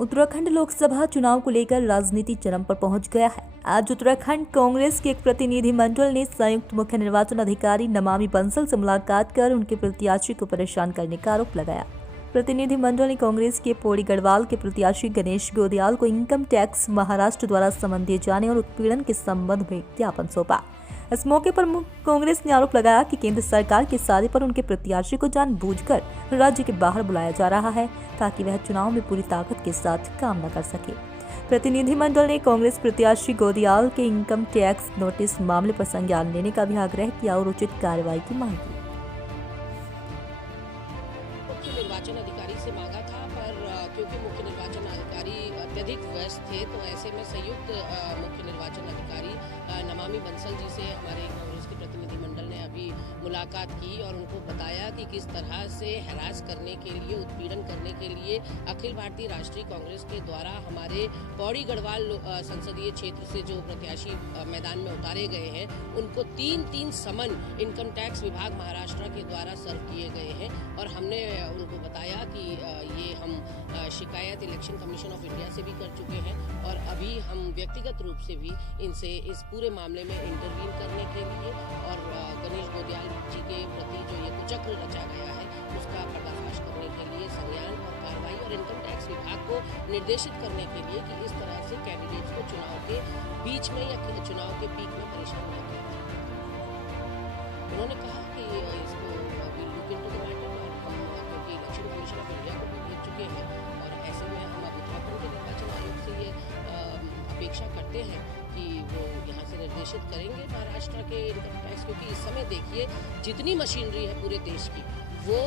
उत्तराखंड लोकसभा चुनाव को लेकर राजनीति चरम पर पहुंच गया है। आज उत्तराखंड कांग्रेस के एक प्रतिनिधिमंडल ने संयुक्त मुख्य निर्वाचन अधिकारी नमामि बंसल से मुलाकात कर उनके प्रत्याशी को परेशान करने का आरोप लगाया। प्रतिनिधिमंडल ने कांग्रेस के पौड़ी गढ़वाल के प्रत्याशी गणेश गोदियाल को इनकम टैक्स महाराष्ट्र द्वारा समन दिए जाने और उत्पीड़न के संबंध में ज्ञापन सौंपा। इस मौके पर कांग्रेस ने आरोप लगाया कि केंद्र सरकार के इशारे पर उनके प्रत्याशी को जानबूझकर राज्य के बाहर बुलाया जा रहा है ताकि वह चुनाव में पूरी ताकत के साथ काम न कर सके। प्रतिनिधिमंडल ने कांग्रेस प्रत्याशी गोदियाल के इनकम टैक्स नोटिस मामले पर संज्ञान लेने का भी आग्रह किया और उचित कार्रवाई की मांग की। मुख्य निर्वाचन अधिकारी से मांगा था, पर क्योंकि मुख्य निर्वाचन अधिकारी अत्यधिक व्यस्त थे, तो ऐसे में संयुक्त मुख्य निर्वाचन अधिकारी नमामि बंसल जी से हमारे कांग्रेस के प्रतिनिधिमंडल ने अभी मुलाकात की और उनको बताया कि किस तरह से हैरास करने के लिए, उत्पीड़न करने के लिए अखिल भारतीय राष्ट्रीय कांग्रेस के द्वारा हमारे पौड़ी गढ़वाल संसदीय क्षेत्र से जो प्रत्याशी मैदान में उतारे गए हैं, उनको 3-3 समन इनकम टैक्स विभाग महाराष्ट्र के द्वारा सर्व किए गए हैं। और हमने उनको बताया कि ये हम शिकायत इलेक्शन कमीशन ऑफ इंडिया से भी कर चुके हैं और अभी हम व्यक्तिगत रूप से भी इनसे इस पूरे मामले में इंटरवीन करने के लिए और गणेश गोदियाल जी के प्रति जो ये कुचक्र रचा गया है उसका पर्दाफाश करने के लिए संज्ञान और कार्रवाई और इनकम टैक्स विभाग को निर्देशित करने के लिए कि इस तरह से कैंडिडेट्स को चुनाव के बीच में या चुनाव के पीक में परेशान न किया जाए। उन्होंने कहा कि इसको लुक इनटू द मैटर और हम क्योंकि इलेक्शन कमीशन ऑफ इंडिया को भी भेज चुके हैं और ऐसे में हम अब उत्तराखंड के निर्वाचन आयोग से ये अपेक्षा करते हैं कि वो यहाँ से निर्देशित करेंगे महाराष्ट्र के इनकम टैक्स, क्योंकि इस समय देखिए जितनी मशीनरी है पूरे देश की वो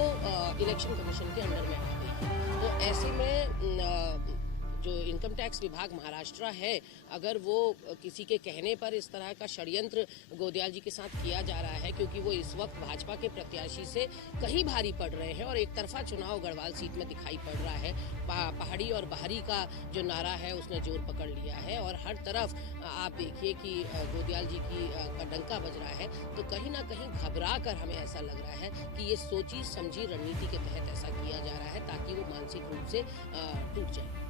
इलेक्शन कमीशन के अंडर में आ गई है। तो ऐसे में जो इनकम टैक्स विभाग महाराष्ट्र है, अगर वो किसी के कहने पर इस तरह का षड्यंत्र गोदियाल जी के साथ किया जा रहा है, क्योंकि वो इस वक्त भाजपा के प्रत्याशी से कहीं भारी पड़ रहे हैं और एक तरफा चुनाव गढ़वाल सीट में दिखाई पड़ रहा है। पहाड़ी और बाहरी का जो नारा है उसने जोर पकड़ लिया है और हर तरफ आप देखिए कि गोदियाल जी का डंका बज रहा है। तो कहीं ना कहीं घबरा कर हमें ऐसा लग रहा है कि ये सोची समझी रणनीति के तहत ऐसा किया जा रहा है ताकि वो मानसिक रूप से टूट जाए।